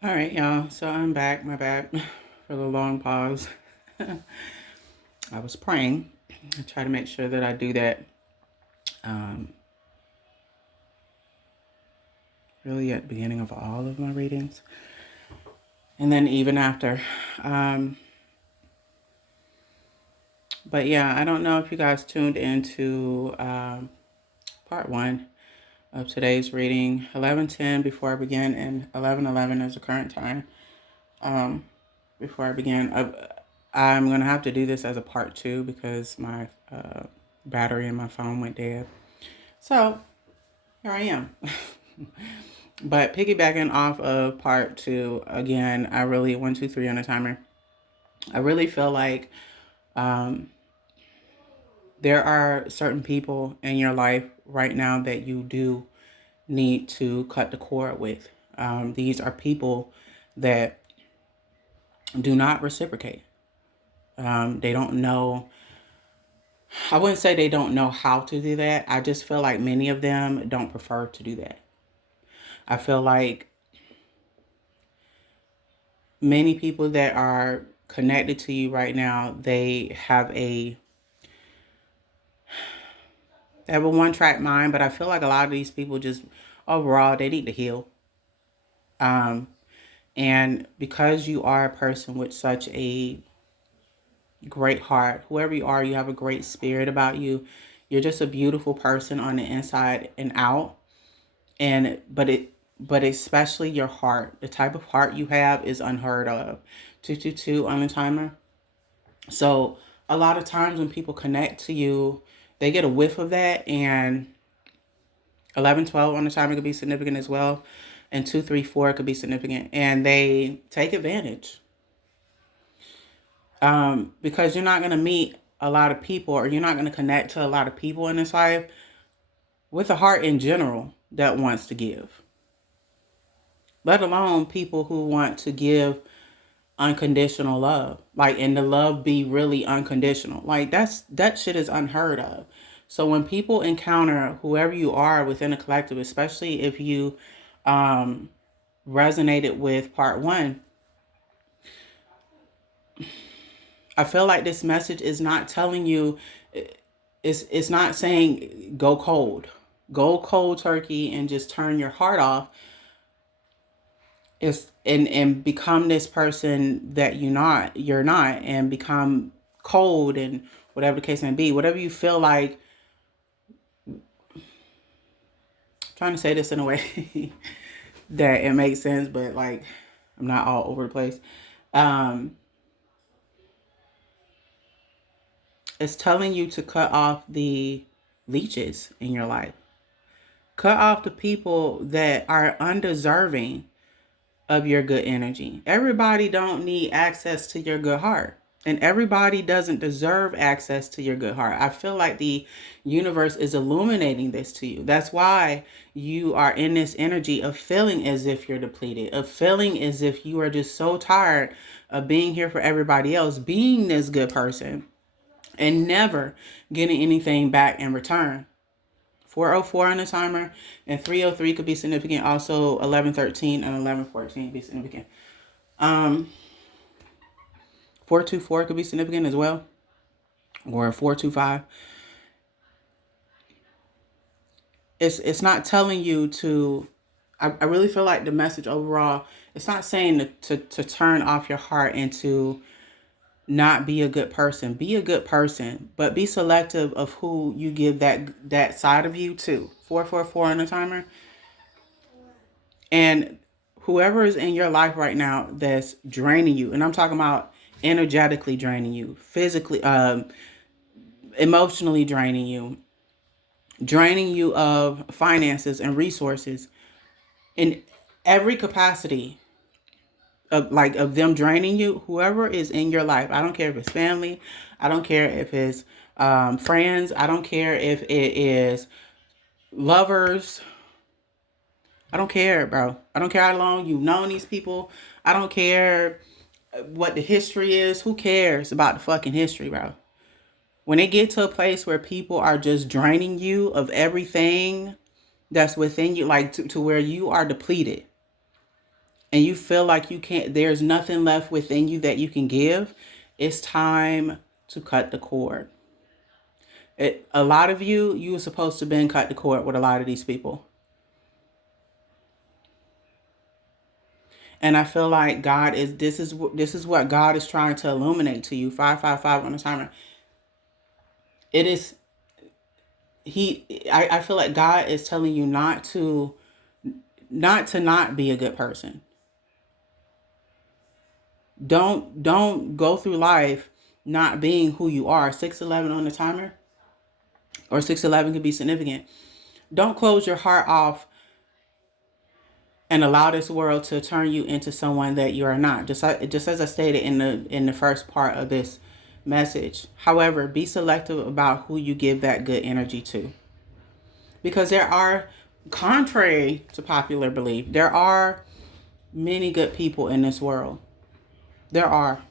All right, y'all. So I'm back. My bad for the long pause. I was praying. I try to make sure that I do that um, really at the beginning of all of my readings. And then even after. Um, but yeah, I don't know if you guys tuned into part one of today's reading. 11:10 before I begin, and 11:11 is the current time. Um, before I begin, I'm going to have to do this as a part two because my battery in my phone went dead. So here I am. But piggybacking off of part two, again, I really, 1, 2, 3 on the timer. I really feel like um, there are certain people in your life right now that you do need to cut the cord with. These are people that do not reciprocate. They don't know. I wouldn't say they don't know how to do that. I just feel like many of them don't prefer to do that. I feel like many people that are connected to you right now, they have a one track mind, but I feel like a lot of these people just overall they need to heal. Um, and because you are a person with such a great heart, whoever you are, you have a great spirit about you. You're just a beautiful person on the inside and out. And but especially your heart, the type of heart you have is unheard of. 222 on the timer. So a lot of times when people connect to you, they get a whiff of that, and 11:12 on the timer could be significant as well, and 2, 3, 4 could be significant, and they take advantage. Because you're not going to meet a lot of people, or you're not going to connect to a lot of people in this life with a heart in general that wants to give, let alone people who want to give unconditional love, like, and the love be really unconditional. Like, that shit is unheard of. So when people encounter whoever you are within a collective, especially if you um resonated with part one, I feel like this message is not telling you, it's not saying go cold turkey and just turn your heart off. It's and become this person that you're not, and become cold, and whatever the case may be, whatever you feel like. I'm trying to say this in a way that it makes sense, but like I'm not all over the place. um it's telling you to cut off the leeches in your life. Cut off the people that are undeserving of your good energy. Everybody don't need access to your good heart. And everybody doesn't deserve access to your good heart. I feel like the universe is illuminating this to you. That's why you are in this energy of feeling as if you're depleted, of feeling as if you are just so tired of being here for everybody else, being this good person, and never getting anything back in return. 404 on the timer, and 303 could be significant. Also, 1113 and 1114 be significant. Um, 424 could be significant as well, or 425. It's not telling you to. I really feel like the message overall, it's not saying to turn off your heart and to not be a good person. Be a good person, but be selective of who you give that side of you to. 444 on the timer. And whoever is in your life right now that's draining you, and I'm talking about energetically draining you, physically, emotionally draining you of finances and resources in every capacity of them draining you. Whoever is in your life, I don't care if it's family, I don't care if it's friends, I don't care if it is lovers. I don't care, bro. I don't care how long you've known these people. I don't care what the history is. Who cares about the fucking history, bro? When it get to a place where people are just draining you of everything that's within you, like to where you are depleted, and you feel like you can't, there's nothing left within you that you can give, it's time to cut the cord. A lot of you were supposed to been cut the cord with a lot of these people. And I feel like this is what God is trying to illuminate to you. 555 on the timer. It is I feel like God is telling you not to not be a good person. Don't go through life not being who you are. 611 on the timer, or 611 could be significant. Don't close your heart off and allow this world to turn you into someone that you are not. Just as I stated in the first part of this message. However, be selective about who you give that good energy to. Because there are, contrary to popular belief, there are many good people in this world. There are.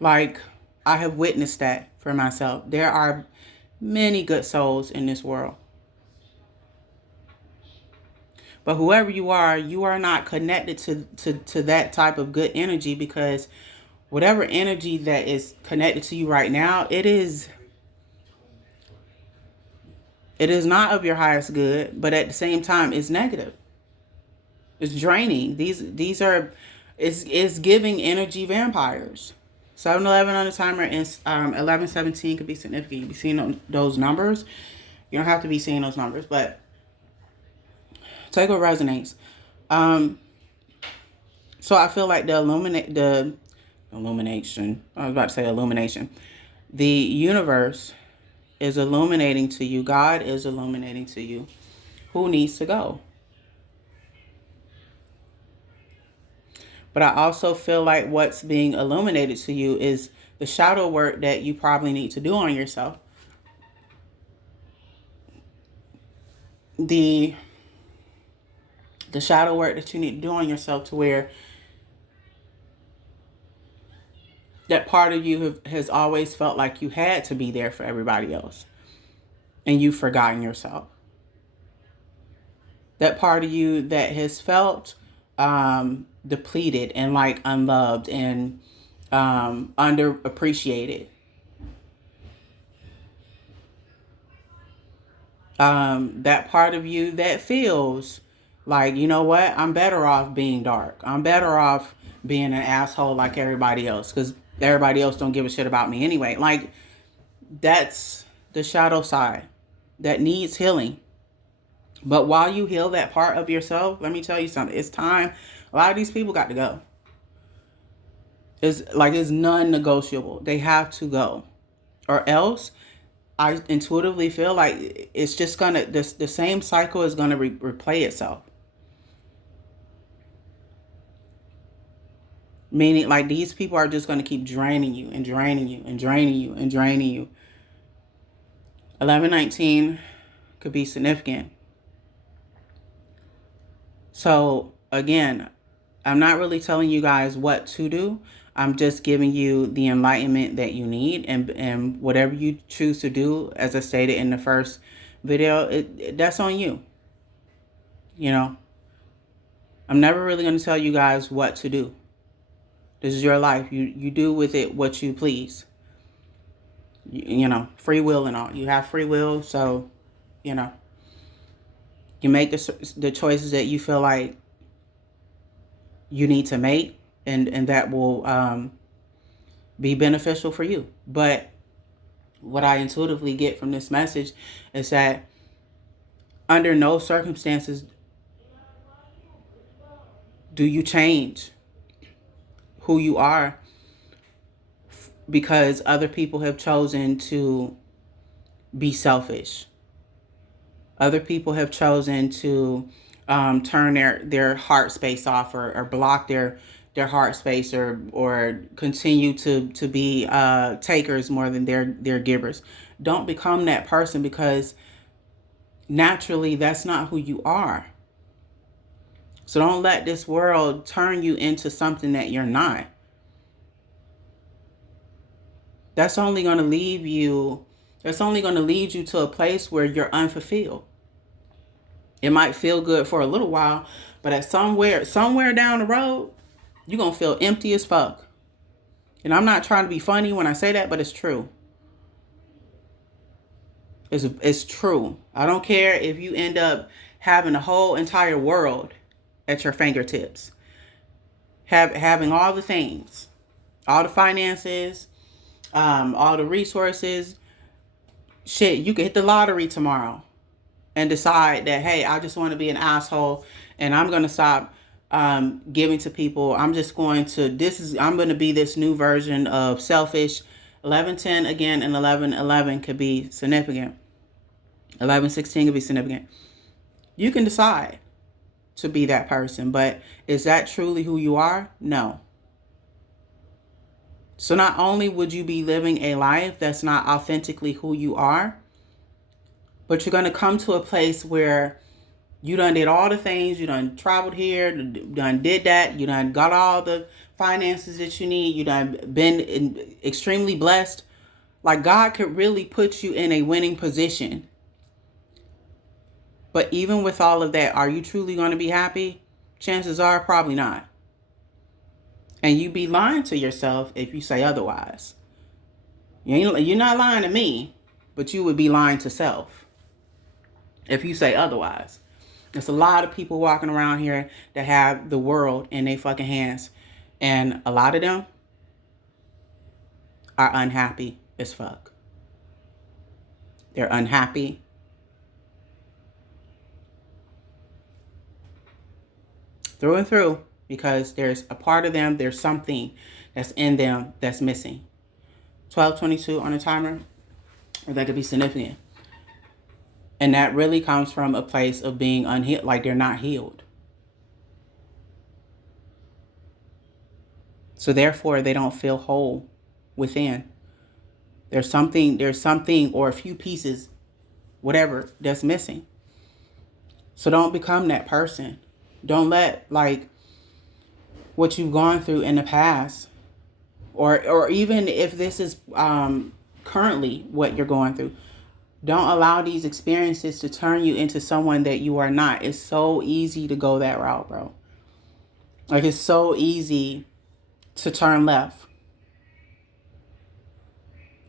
Like, I have witnessed that for myself. There are many good souls in this world. But whoever you are not connected to that type of good energy, because whatever energy that is connected to you right now, it is not of your highest good, but at the same time, it's negative. It's draining. These are, it's giving energy vampires. 711 on the timer and 1117 could be significant. You be seeing those numbers. You don't have to be seeing those numbers, but take what resonates. So I feel like the illumination. I was about to say illumination. The universe is illuminating to you. God is illuminating to you who needs to go. But I also feel like what's being illuminated to you is the shadow work that you probably need to do on yourself. The shadow work that you need to do on yourself, to where that part of you has always felt like you had to be there for everybody else, and you've forgotten yourself. That part of you that has felt depleted and like unloved and underappreciated. That part of you that feels like, you know what, I'm better off being dark. I'm better off being an asshole like everybody else, because everybody else don't give a shit about me anyway. Like, that's the shadow side that needs healing. But while you heal that part of yourself, let me tell you something. It's time. A lot of these people got to go. It's non-negotiable. They have to go. Or else, I intuitively feel like it's just going to, the same cycle is going to replay itself. Meaning, like, these people are just going to keep draining you and draining you and draining you and draining you. 1119 could be significant. So, again, I'm not really telling you guys what to do. I'm just giving you the enlightenment that you need. And whatever you choose to do, as I stated in the first video, that's on you. You know, I'm never really going to tell you guys what to do. This is your life. You do with it what you please. You know, free will and all. You have free will, so, you know, you make the choices that you feel like you need to make, and that will be beneficial for you. But what I intuitively get from this message is that under no circumstances do you change who you are because other people have chosen to be selfish. Other people have chosen to turn their heart space off, or block their heart space, or continue to be takers more than they're givers. Don't become that person, because naturally that's not who you are. So don't let this world turn you into something that you're not. That's only going to lead you to a place where you're unfulfilled. It might feel good for a little while, But at somewhere down the road, you're going to feel empty as fuck. And I'm not trying to be funny when I say that, but it's true. It's true. I don't care if you end up having the whole entire world at your fingertips. Having all the things, all the finances, all the resources. Shit, you could hit the lottery tomorrow and decide that, hey, I just want to be an asshole and I'm going to stop giving to people. I'm just going to, I'm going to be this new version of selfish. 11:10 again and 11:11 could be significant. 11:16 could be significant. You can decide to be that person, but is that truly who you are? No. So not only would you be living a life that's not authentically who you are, but you're going to come to a place where you done did all the things, you done traveled here, done did that, you done got all the finances that you need, you done been extremely blessed. Like God could really put you in a winning position. But even with all of that, are you truly going to be happy? Chances are probably not. And you be lying to yourself if you say otherwise. You're not lying to me, but you would be lying to self if you say otherwise. There's a lot of people walking around here that have the world in their fucking hands. And a lot of them are unhappy as fuck. They're unhappy. Through and through. Because there's a part of them, there's something that's in them that's missing. 12:22 on a timer, or that could be significant. And that really comes from a place of being unhealed, like they're not healed. So therefore, they don't feel whole within. There's something or a few pieces, whatever, that's missing. So don't become that person. Don't let what you've gone through in the past, or even if this is currently what you're going through, don't allow these experiences to turn you into someone that you are not. It's so easy to go that route, bro. Like, it's so easy to turn left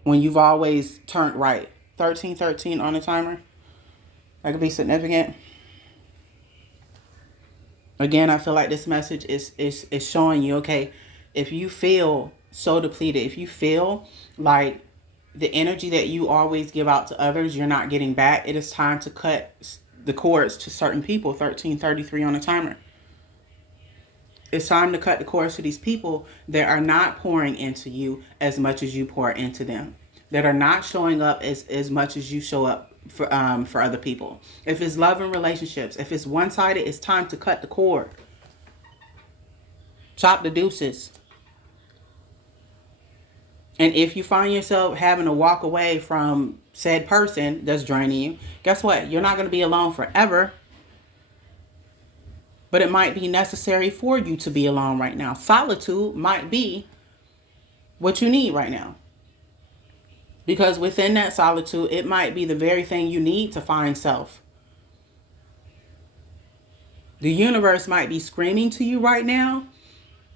when you've always turned right. 13:13 on the timer. That could be significant. Again, I feel like this message is showing you, okay, if you feel so depleted, if you feel like the energy that you always give out to others, you're not getting back, it is time to cut the cords to certain people. 13:33 on the timer. It's time to cut the cords to these people that are not pouring into you as much as you pour into them, that are not showing up as much as you show up for other people. If it's love and relationships, if it's one-sided, it's time to cut the cord. Chop the deuces. And if you find yourself having to walk away from said person that's draining you, guess what? You're not going to be alone forever. But it might be necessary for you to be alone right now. Solitude might be what you need right now. Because within that solitude, it might be the very thing you need to find self. The universe might be screaming to you right now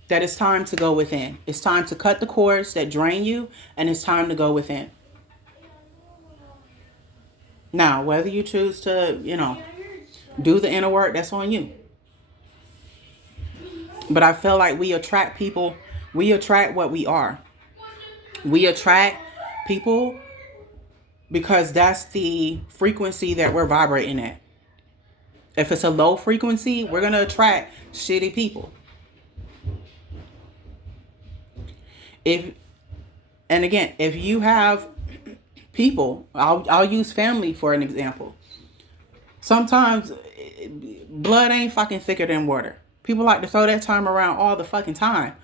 that it's time to go within. It's time to cut the cords that drain you, and it's time to go within. Now, whether you choose to, do the inner work, that's on you. But I feel like we attract people. We attract what we are. We attract people because that's the frequency that we're vibrating at. If it's a low frequency, we're going to attract shitty people. If you have people, I'll use family for an example. Sometimes blood ain't fucking thicker than water. People like to throw that term around all the fucking time.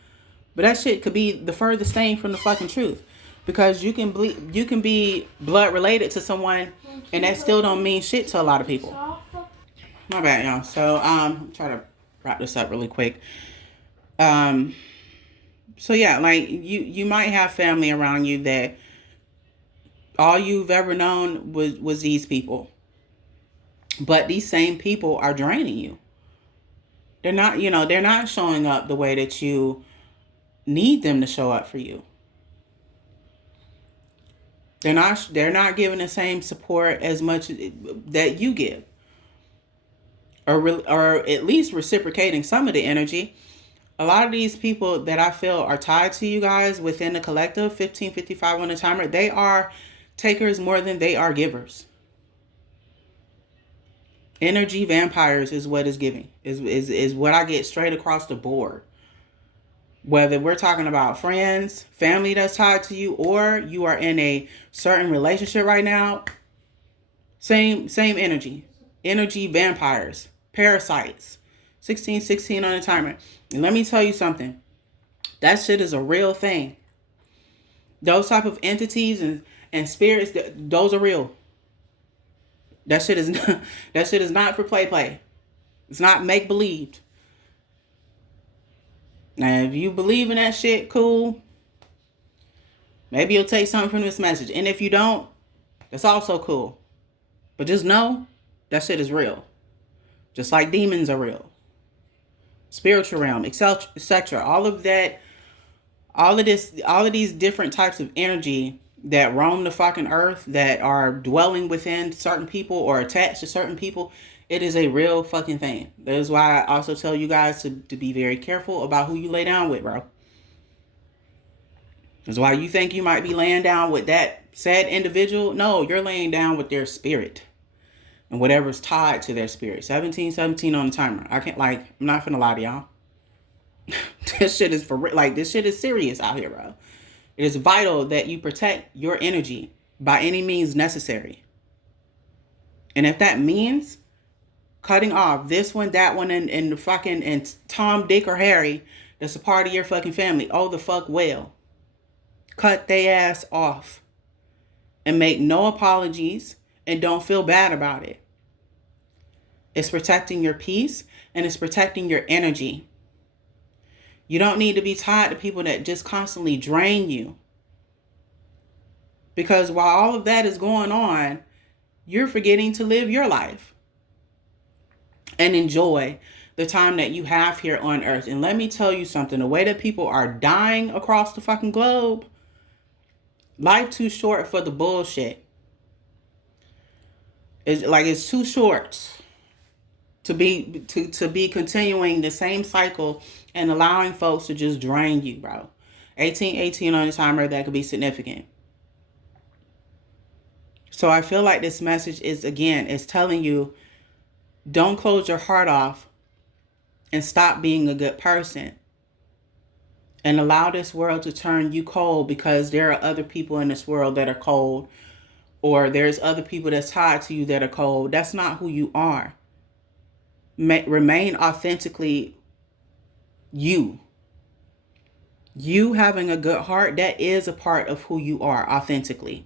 But that shit could be the furthest thing from the fucking truth. Because you can be blood related to someone and that still don't mean shit to a lot of people. My bad, y'all. So try to wrap this up really quick. So yeah, like you might have family around you that all you've ever known was these people. But these same people are draining you. They're not, they're not showing up the way that you need them to show up for you. They're not giving the same support as much that you give, or at least reciprocating some of the energy. A lot of these people that I feel are tied to you guys within the collective 1555 on the timer, they are takers more than they are givers. Energy vampires is what is giving, is what I get straight across the board. Whether we're talking about friends, family that's tied to you, or you are in a certain relationship right now, same energy. Energy vampires, parasites. 1616 on the timer. And let me tell you something. That shit is a real thing. Those type of entities and spirits, those are real. That shit is not for play. It's not make believed. Now, if you believe in that shit, cool. Maybe you'll take something from this message. And if you don't, that's also cool. But just know that shit is real. Just like demons are real. Spiritual realm, etc. All of that, all of these different types of energy that roam the fucking earth, that are dwelling within certain people or attached to certain people, it is a real fucking thing. That is why I also tell you guys to be very careful about who you lay down with, bro. That's why you think you might be laying down with that sad individual. No, you're laying down with their spirit and whatever's tied to their spirit. 1717 on the timer. I'm not finna lie to y'all. This shit is this shit is serious out here, bro. It is vital that you protect your energy by any means necessary. And if that means cutting off this one, that one, and the fucking, and Tom, Dick, or Harry that's a part of your fucking family, oh the fuck well. Cut they ass off. And make no apologies and don't feel bad about it. It's protecting your peace and it's protecting your energy. You don't need to be tied to people that just constantly drain you. Because while all of that is going on, you're forgetting to live your life and enjoy the time that you have here on earth. And let me tell you something, the way that people are dying across the fucking globe, life too short for the bullshit. It's too short to be continuing the same cycle and allowing folks to just drain you, bro. 1818 on the timer, that could be significant. So I feel like this message is telling you, don't close your heart off and stop being a good person. And allow this world to turn you cold, because there are other people in this world that are cold, or there's other people that's tied to you that are cold. That's not who you are. Remain authentically you. You having a good heart, that is a part of who you are authentically.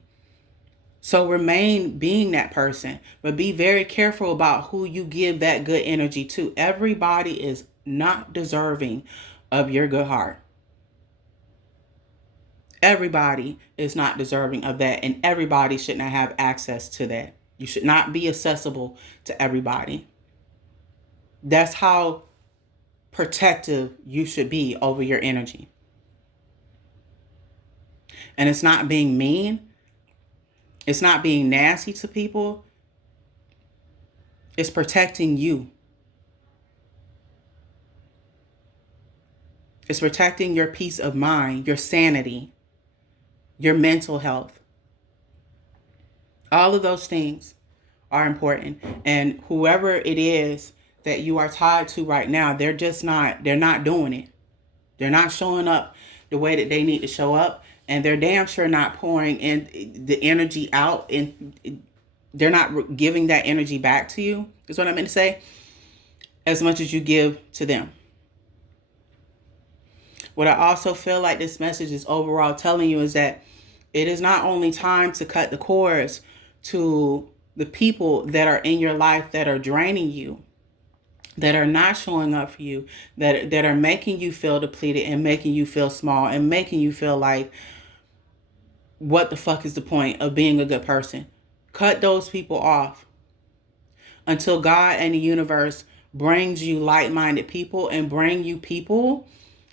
So remain being that person, but be very careful about who you give that good energy to. Everybody is not deserving of your good heart. Everybody is not deserving of that, and everybody should not have access to that. You should not be accessible to everybody. That's how protective you should be over your energy. And it's not being mean. It's not being nasty to people. It's protecting you. It's protecting your peace of mind, your sanity, your mental health. All of those things are important. And whoever it is that you are tied to right now, they're not doing it. They're not showing up the way that they need to show up. And they're damn sure not pouring in the energy out. And they're not giving that energy back to you, is what I meant to say, as much as you give to them. What I also feel like this message is overall telling you is that it is not only time to cut the cords to the people that are in your life that are draining you, that are not showing up for you, that are making you feel depleted and making you feel small and making you feel like, what the fuck is the point of being a good person? Cut those people off until God and the universe brings you like-minded people and bring you people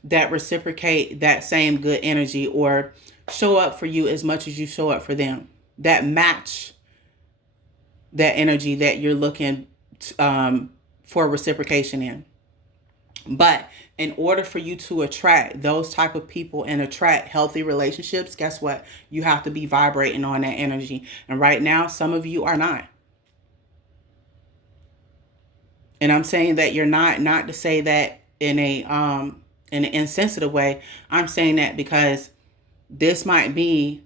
that reciprocate that same good energy or show up for you as much as you show up for them, that match that energy that you're looking for reciprocation in. But in order for you to attract those type of people and attract healthy relationships, guess what? You have to be vibrating on that energy. And right now, some of you are not. And I'm saying that you're not to say that in an insensitive way. I'm saying that because this might be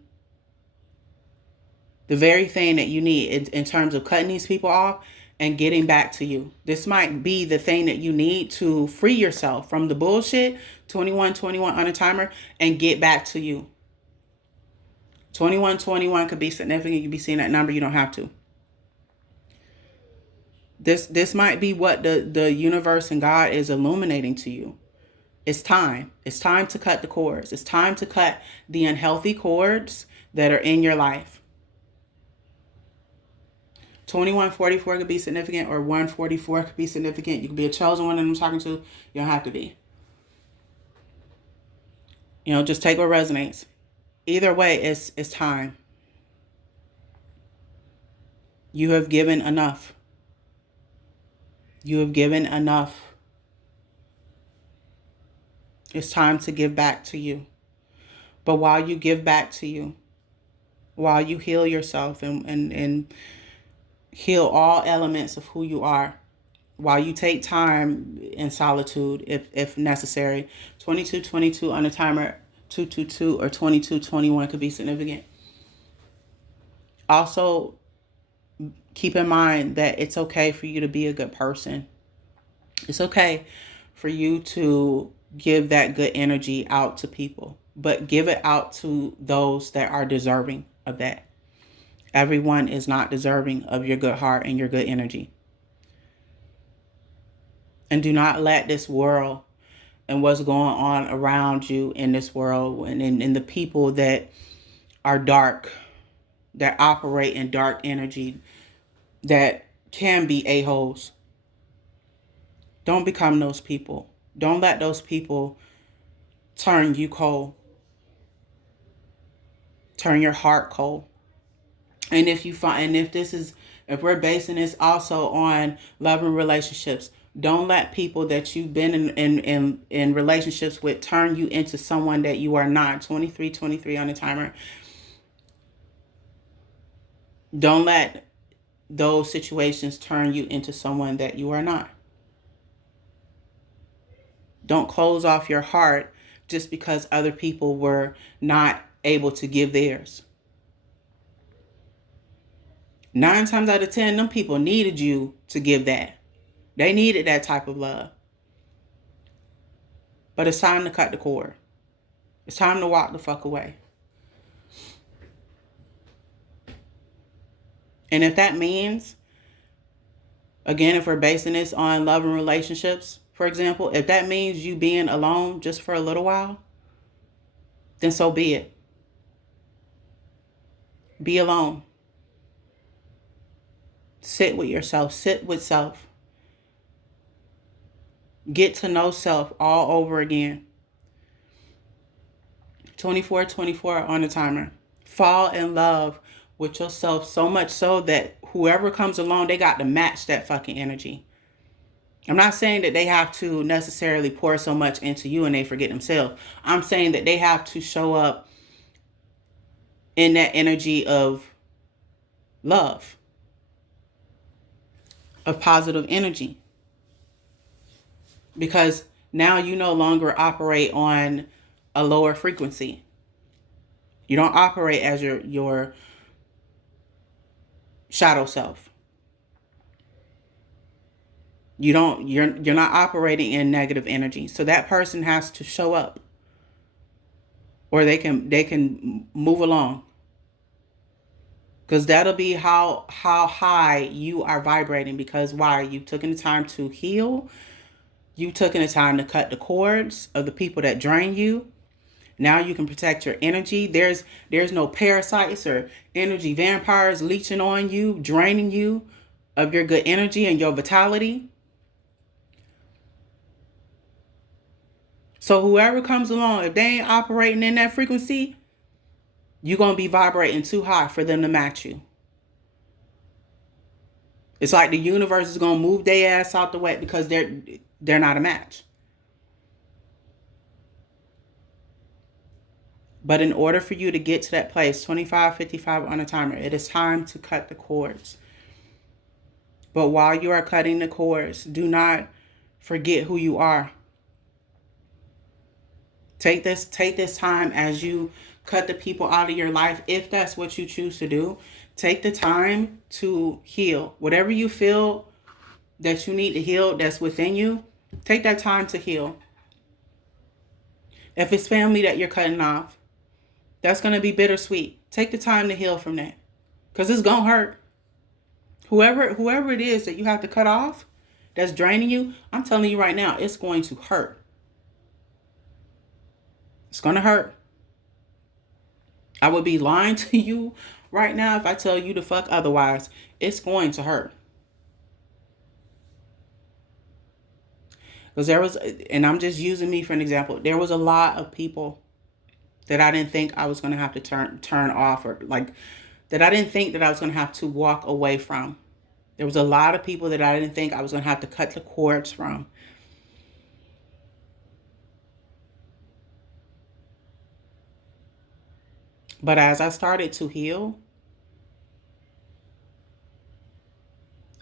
the very thing that you need in terms of cutting these people off and getting back to you. This might be the thing that you need to free yourself from the bullshit. 2121 on a timer and get back to you. 2121 could be significant. You be seeing that number. You don't have to. This might be what the universe and God is illuminating to you. It's time. It's time to cut the cords. It's time to cut the unhealthy cords that are in your life. 2144 could be significant, or 144 could be significant. You could be a chosen one that I'm talking to. You don't have to be. Just take what resonates. Either way, it's time. You have given enough. You have given enough. It's time to give back to you. But while you give back to you, while you heal yourself and heal all elements of who you are, while you take time in solitude if necessary, 2222 on the timer, 222 or 2221 could be significant. Also, keep in mind that it's okay for you to be a good person. It's okay for you to give that good energy out to people, but give it out to those that are deserving of that. Everyone is not deserving of your good heart and your good energy. And do not let this world and what's going on around you in this world and in the people that are dark, that operate in dark energy, that can be a-holes. Don't become those people. Don't let those people turn you cold. Turn your heart cold. And if we're basing this also on love and relationships, don't let people that you've been in relationships with turn you into someone that you are not. 2323 on the timer. Don't let those situations turn you into someone that you are not. Don't close off your heart just because other people were not able to give theirs. 9 times out of 10, them people needed you to give that. They needed that type of love. But it's time to cut the cord. It's time to walk the fuck away. And if that means, again, if we're basing this on love and relationships, for example, if that means you being alone just for a little while, then so be it. Be alone. Sit with yourself. Sit with self. Get to know self all over again. 2424 on the timer. Fall in love with yourself so much so that whoever comes along, they got to match that fucking energy. I'm not saying that they have to necessarily pour so much into you and they forget themselves. I'm saying that they have to show up in that energy of love, of positive energy. Because now you no longer operate on a lower frequency. You don't operate as your shadow self. You're not operating in negative energy. So that person has to show up, or they can move along. Because that'll be how high you are vibrating. Because why? You've taken the time to heal. You've taken the time to cut the cords of the people that drain you. Now you can protect your energy. There's no parasites or energy vampires leeching on you, draining you of your good energy and your vitality. So whoever comes along, if they ain't operating in that frequency, you're going to be vibrating too high for them to match you. It's like the universe is going to move their ass out the way because they're not a match. But in order for you to get to that place, 25:55 on a timer, it is time to cut the cords. But while you are cutting the cords, do not forget who you are. Take this time as you cut the people out of your life, if that's what you choose to do. Take the time to heal. Whatever you feel that you need to heal that's within you, take that time to heal. If it's family that you're cutting off, that's going to be bittersweet. Take the time to heal from that, because it's going to hurt. Whoever it is that you have to cut off that's draining you, I'm telling you right now, it's going to hurt. It's going to hurt. I would be lying to you right now if I tell you to fuck otherwise. It's going to hurt. Because there was, and I'm just using me for an example, there was a lot of people that I didn't think I was going to have to turn off, or like that I didn't think that I was going to have to walk away from. There was a lot of people that I didn't think I was going to have to cut the cords from. But as I started to heal,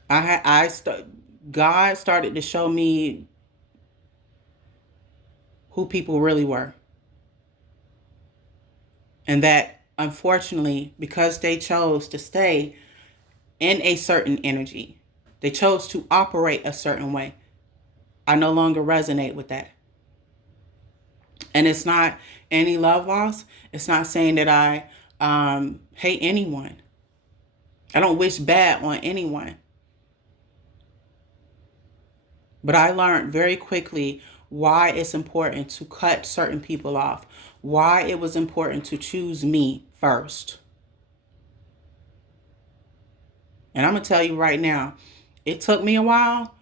God started to show me who people really were. And that, unfortunately, because they chose to stay in a certain energy, they chose to operate a certain way, I no longer resonate with that. And it's not any love loss. It's not saying that I hate anyone. I don't wish bad on anyone. But I learned very quickly why it's important to cut certain people off, why it was important to choose me first. And I'm going to tell you right now, it took me a while,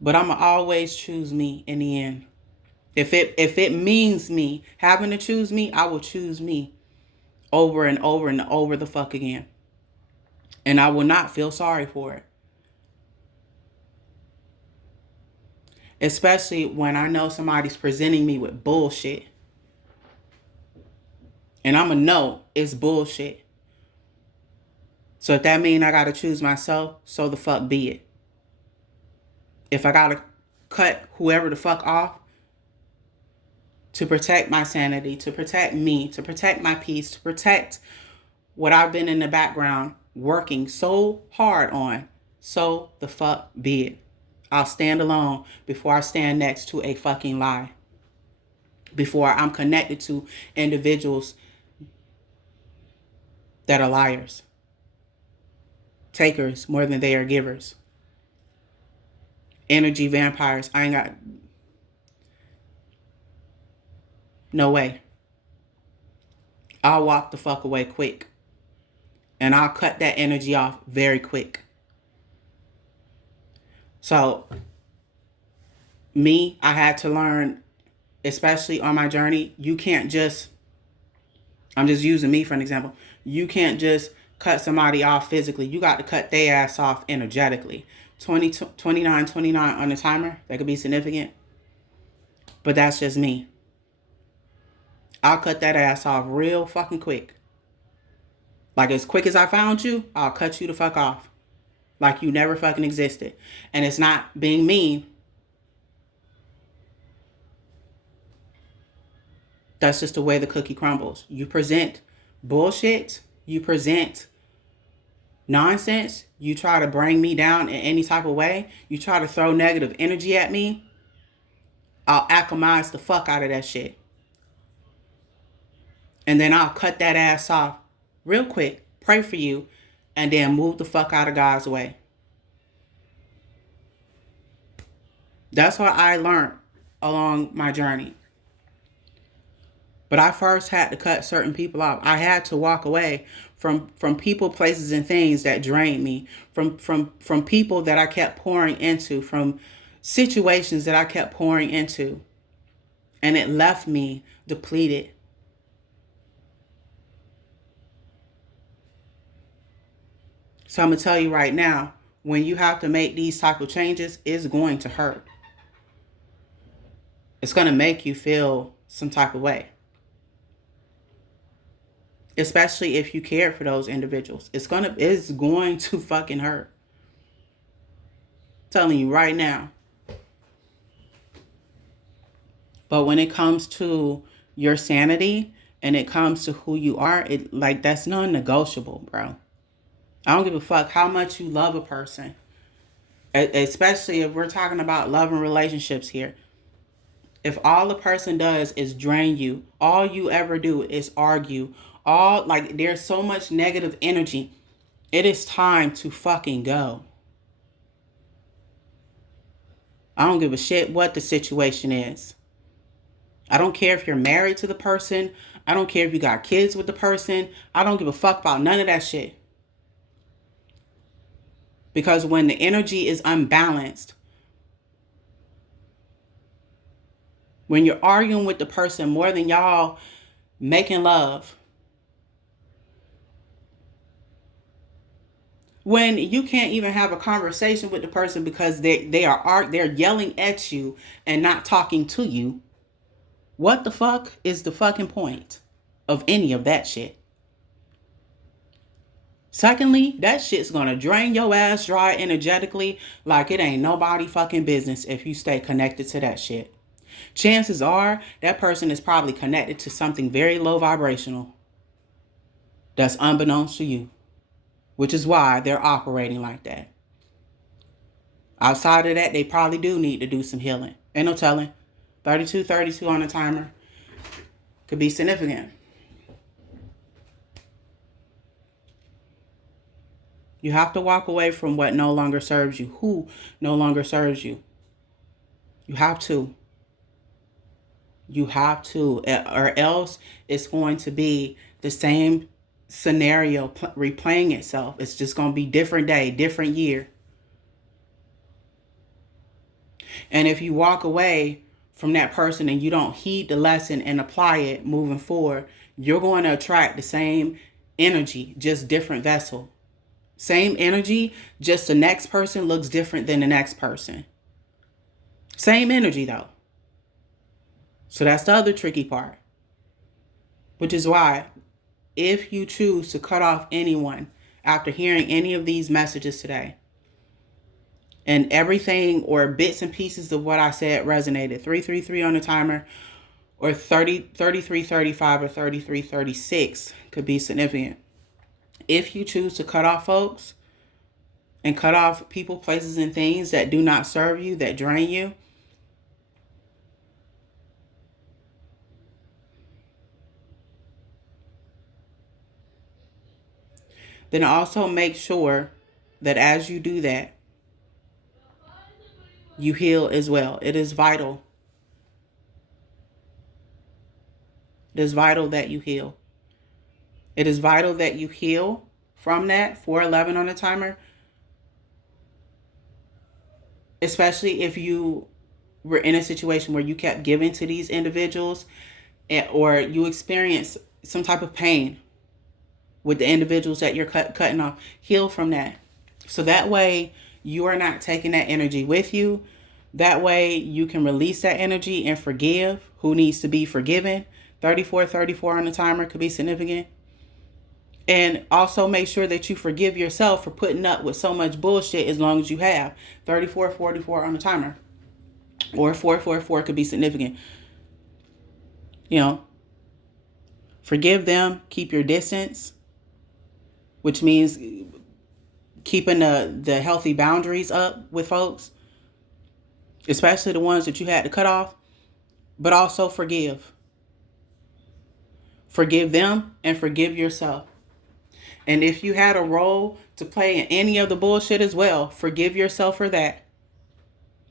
but I'm going to always choose me in the end. If it means me having to choose me, I will choose me over and over and over the fuck again. And I will not feel sorry for it. Especially when I know somebody's presenting me with bullshit. And I'm going to know it's bullshit. So if that means I got to choose myself, so the fuck be it. If I got to cut whoever the fuck off to protect my sanity, to protect me, to protect my peace, to protect what I've been in the background working so hard on, so the fuck be it. I'll stand alone before I stand next to a fucking lie. Before I'm connected to individuals that are liars. Takers more than they are givers. Energy vampires. I ain't got... No way. I'll walk the fuck away quick. And I'll cut that energy off very quick. So, me, I had to learn, especially on my journey, you can't just, I'm just using me for an example, you can't just cut somebody off physically. You got to cut their ass off energetically. 29 on the timer, that could be significant. But that's just me. I'll cut that ass off real fucking quick. Like as quick as I found you, I'll cut you the fuck off. Like you never fucking existed. And it's not being mean. That's just the way the cookie crumbles. You present bullshit. You present nonsense. You try to bring me down in any type of way. You try to throw negative energy at me. I'll alchemize the fuck out of that shit. And then I'll cut that ass off real quick. Pray for you. And then move the fuck out of God's way. That's what I learned along my journey. But I first had to cut certain people off. I had to walk away from people, places, and things that drained me. From people that I kept pouring into. From situations that I kept pouring into. And it left me depleted. So I'm going to tell you right now, when you have to make these type of changes, it's going to hurt. It's going to make you feel some type of way. Especially if you care for those individuals. It's going to fucking hurt. I'm telling you right now. But when it comes to your sanity and it comes to who you are, that's non-negotiable, bro. I don't give a fuck how much you love a person. Especially if we're talking about love and relationships here. If all the person does is drain you, all you ever do is argue, there's so much negative energy, it is time to fucking go. I don't give a shit what the situation is. I don't care if you're married to the person. I don't care if you got kids with the person. I don't give a fuck about none of that shit. Because when the energy is unbalanced, when you're arguing with the person more than y'all making love, when you can't even have a conversation with the person because they're yelling at you and not talking to you, what the fuck is the fucking point of any of that shit? Secondly, that shit's gonna drain your ass dry energetically like it ain't nobody fucking business if you stay connected to that shit. Chances are that person is probably connected to something very low vibrational that's unbeknownst to you, which is why they're operating like that. Outside of that, they probably do need to do some healing. Ain't no telling. 32 on the timer could be significant. You have to walk away from what no longer serves you, who no longer serves you. You have to. You have to, or else it's going to be the same scenario replaying itself. It's just going to be different day, different year. And if you walk away from that person and you don't heed the lesson and apply it moving forward, you're going to attract the same energy, just different vessel. Same energy, just the next person looks different than the next person. Same energy though. So that's the other tricky part. Which is why, if you choose to cut off anyone after hearing any of these messages today, and everything or bits and pieces of what I said resonated, 333 on the timer, or 3335 or 3336 could be significant. If you choose to cut off folks and cut off people, places, and things that do not serve you, that drain you, then also make sure that as you do that, you heal as well. It is vital. It is vital that you heal. It is vital that you heal from that. 411 on the timer. Especially if you were in a situation where you kept giving to these individuals, or you experience some type of pain with the individuals that you're cutting off. Heal from that. So that way you are not taking that energy with you. That way you can release that energy and forgive who needs to be forgiven. 34 on the timer could be significant. And also make sure that you forgive yourself for putting up with so much bullshit as long as you have. 44 on the timer. Or 444 could be significant. Forgive them, keep your distance, which means keeping the healthy boundaries up with folks, especially the ones that you had to cut off, but also forgive. Forgive them and forgive yourself. And if you had a role to play in any of the bullshit as well, forgive yourself for that.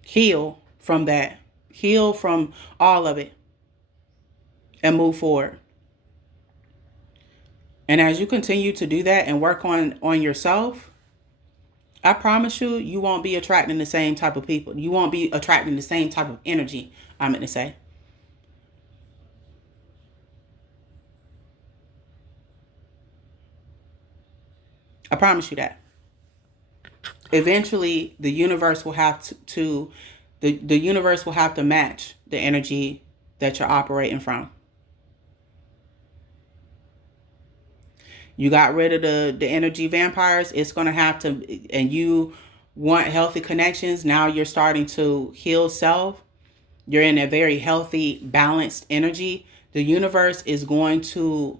Heal from that. Heal from all of it. And move forward. And as you continue to do that and work on yourself, I promise you, you won't be attracting the same type of people. You won't be attracting the same type of energy, I'm going to say. I promise you that. Eventually, the universe will have the universe will have to match the energy that you're operating from. You got rid of the energy vampires, it's going to have to, and you want healthy connections. Now you're starting to heal self. You're in a very healthy, balanced energy. The universe is going to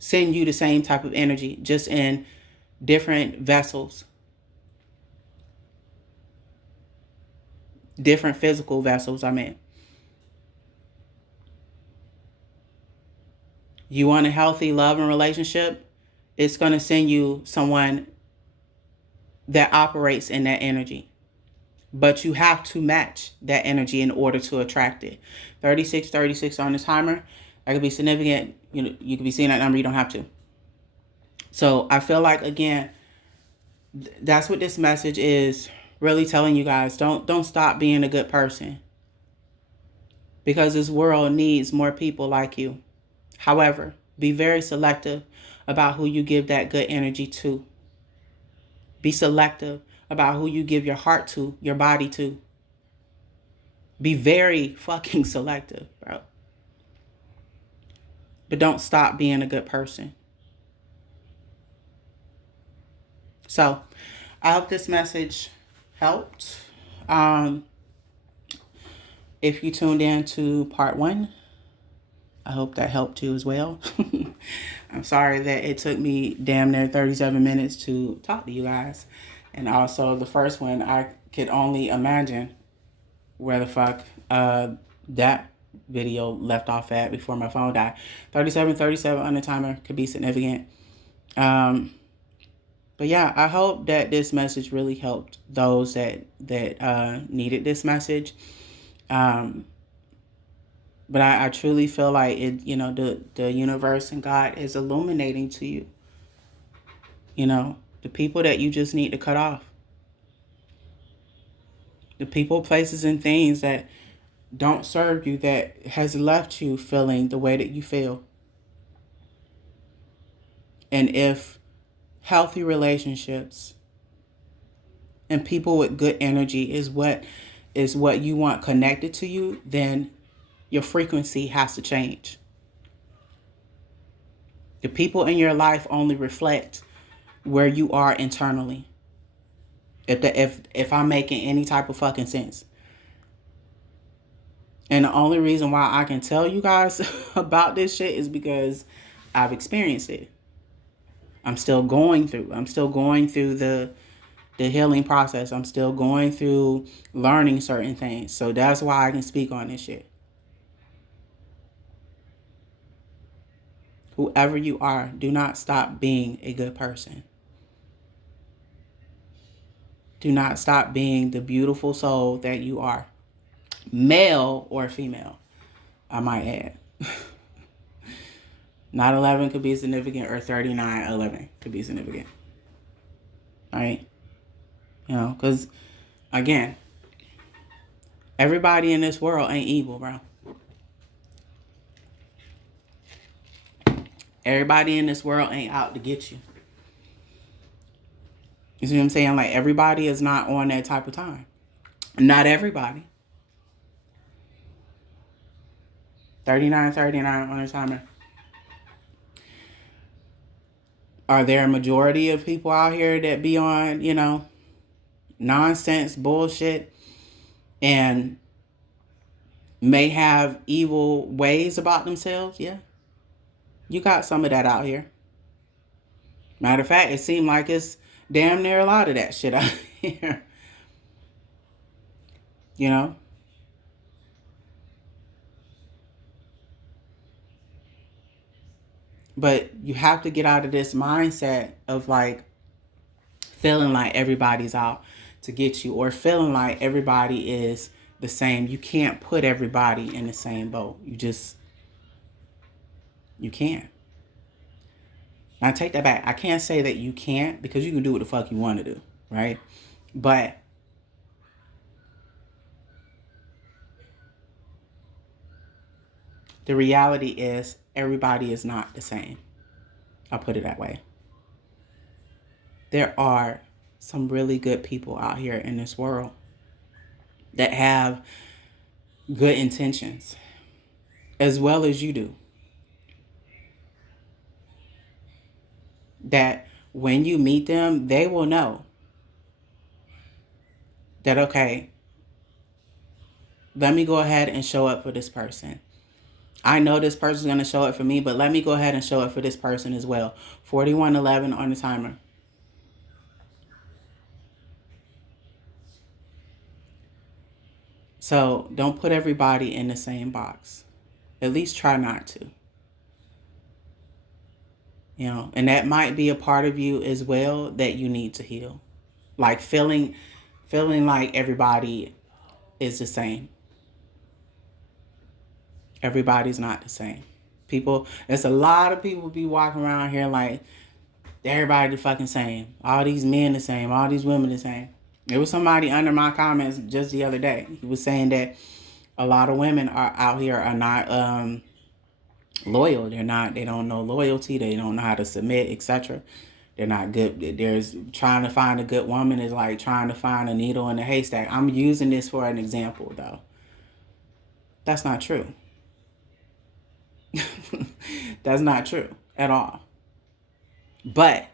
send you the same type of energy, just in different vessels, different physical vessels, I mean. You want a healthy love and relationship, it's going to send you someone that operates in that energy. But you have to match that energy in order to attract it. 3636 on the timer. That could be significant. You know, you could be seeing that number, you don't have to. So I feel like, again, that's what this message is really telling you guys. Don't stop being a good person, because this world needs more people like you. However, be very selective about who you give that good energy to. Be selective about who you give your heart to, your body to. Be very fucking selective, bro. But don't stop being a good person. So, I hope this message helped. If you tuned in to part 1, I hope that helped you as well. I'm sorry that it took me damn near 37 minutes to talk to you guys. And also the first one, I could only imagine where the fuck that video left off at before my phone died. 3737 on the timer could be significant. But yeah, I hope that this message really helped those that needed this message. But I truly feel like it, you know, the universe and God is illuminating to you, you know, the people that you just need to cut off. The people, places, and things that don't serve you, that has left you feeling the way that you feel. And if healthy relationships and people with good energy is what you want connected to you, then your frequency has to change. The people in your life only reflect where you are internally. If I'm making any type of fucking sense. And the only reason why I can tell you guys about this shit is because I've experienced it. I'm still going through the healing process. I'm still going through learning certain things. So that's why I can speak on this shit. Whoever you are, do not stop being a good person. Do not stop being the beautiful soul that you are. Male or female, I might add. Not 11 could be significant, or 3911 could be significant. Right? You know, because, again, everybody in this world ain't evil, bro. Everybody in this world ain't out to get you. You see what I'm saying? Like, everybody is not on that type of time. Not everybody. 3939 on the timer. Are there a majority of people out here that be on, you know, nonsense, bullshit, and may have evil ways about themselves? Yeah. You got some of that out here. Matter of fact, it seemed like it's damn near a lot of that shit out here. You know? But you have to get out of this mindset of like feeling like everybody's out to get you, or feeling like everybody is the same. You can't put everybody in the same boat. You can't. Now take that back. I can't say that you can't, because you can do what the fuck you want to do, right? But the reality is everybody is not the same. I'll put it that way. There are some really good people out here in this world that have good intentions as well as you do. That when you meet them, they will know that, okay, let me go ahead and show up for this person. I know this person's going to show up for me, but let me go ahead and show up for this person as well. 4111 on the timer. So don't put everybody in the same box. At least try not to. You know, and that might be a part of you as well that you need to heal. Like feeling like everybody is the same. Everybody's not the same. There's a lot of people be walking around here like everybody the fucking same. All these men the same. All these women the same. There was somebody under my comments just the other day. He was saying that a lot of women are out here are not loyal. They don't know loyalty. They don't know how to submit, etc. They're not good. There's trying to find a good woman is like trying to find a needle in a haystack. I'm using this for an example though. That's not true. That's not true at all. But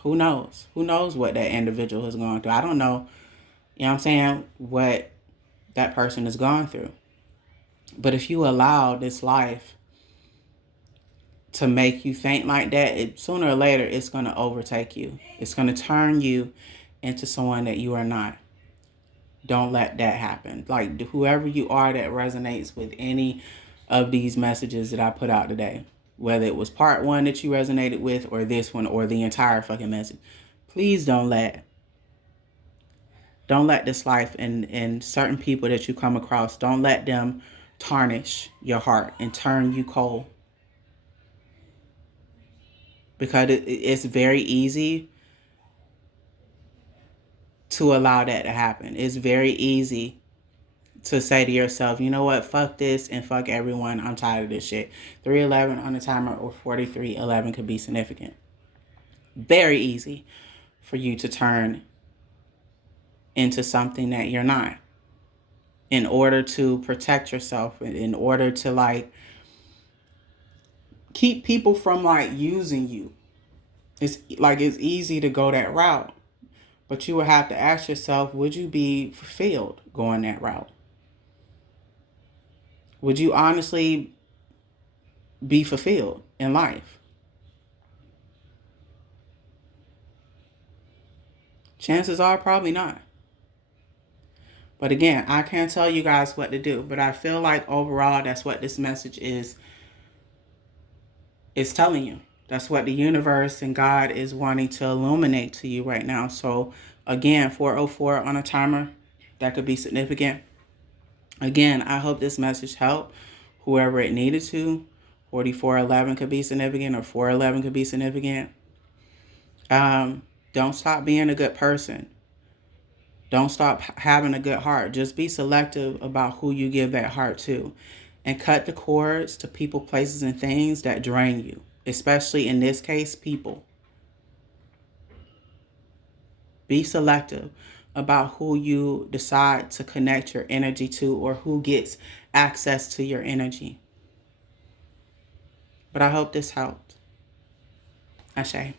who knows? Who knows what that individual is going through? I don't know, you know what I'm saying, what that person has gone through. But if you allow this life to make you think like that, sooner or later, it's going to overtake you. It's going to turn you into someone that you are not. Don't let that happen. Like, whoever you are that resonates with any of these messages that I put out today, whether it was part one that you resonated with or this one or the entire fucking message, please don't let this life and certain people that you come across, don't let them tarnish your heart and turn you cold. Because it's very easy to allow that to happen. It's very easy to say to yourself, you know what, fuck this and fuck everyone. I'm tired of this shit. 311 on the timer or 4311 could be significant. Very easy for you to turn into something that you're not. In order to protect yourself, in order to like keep people from like using you. It's easy to go that route. But you would have to ask yourself, would you be fulfilled going that route? Would you honestly be fulfilled in life? Chances are probably not. But again, I can't tell you guys what to do. But I feel like overall, that's what this message is telling you. That's what the universe and God is wanting to illuminate to you right now. So again, 404 on a timer, that could be significant. Again, I hope this message helped whoever it needed to. 4411 could be significant or 411 could be significant. Don't stop being a good person. Don't stop having a good heart. Just be selective about who you give that heart to. And cut the cords to people, places, and things that drain you. Especially in this case, people. Be selective about who you decide to connect your energy to or who gets access to your energy. But I hope this helped. Ashe.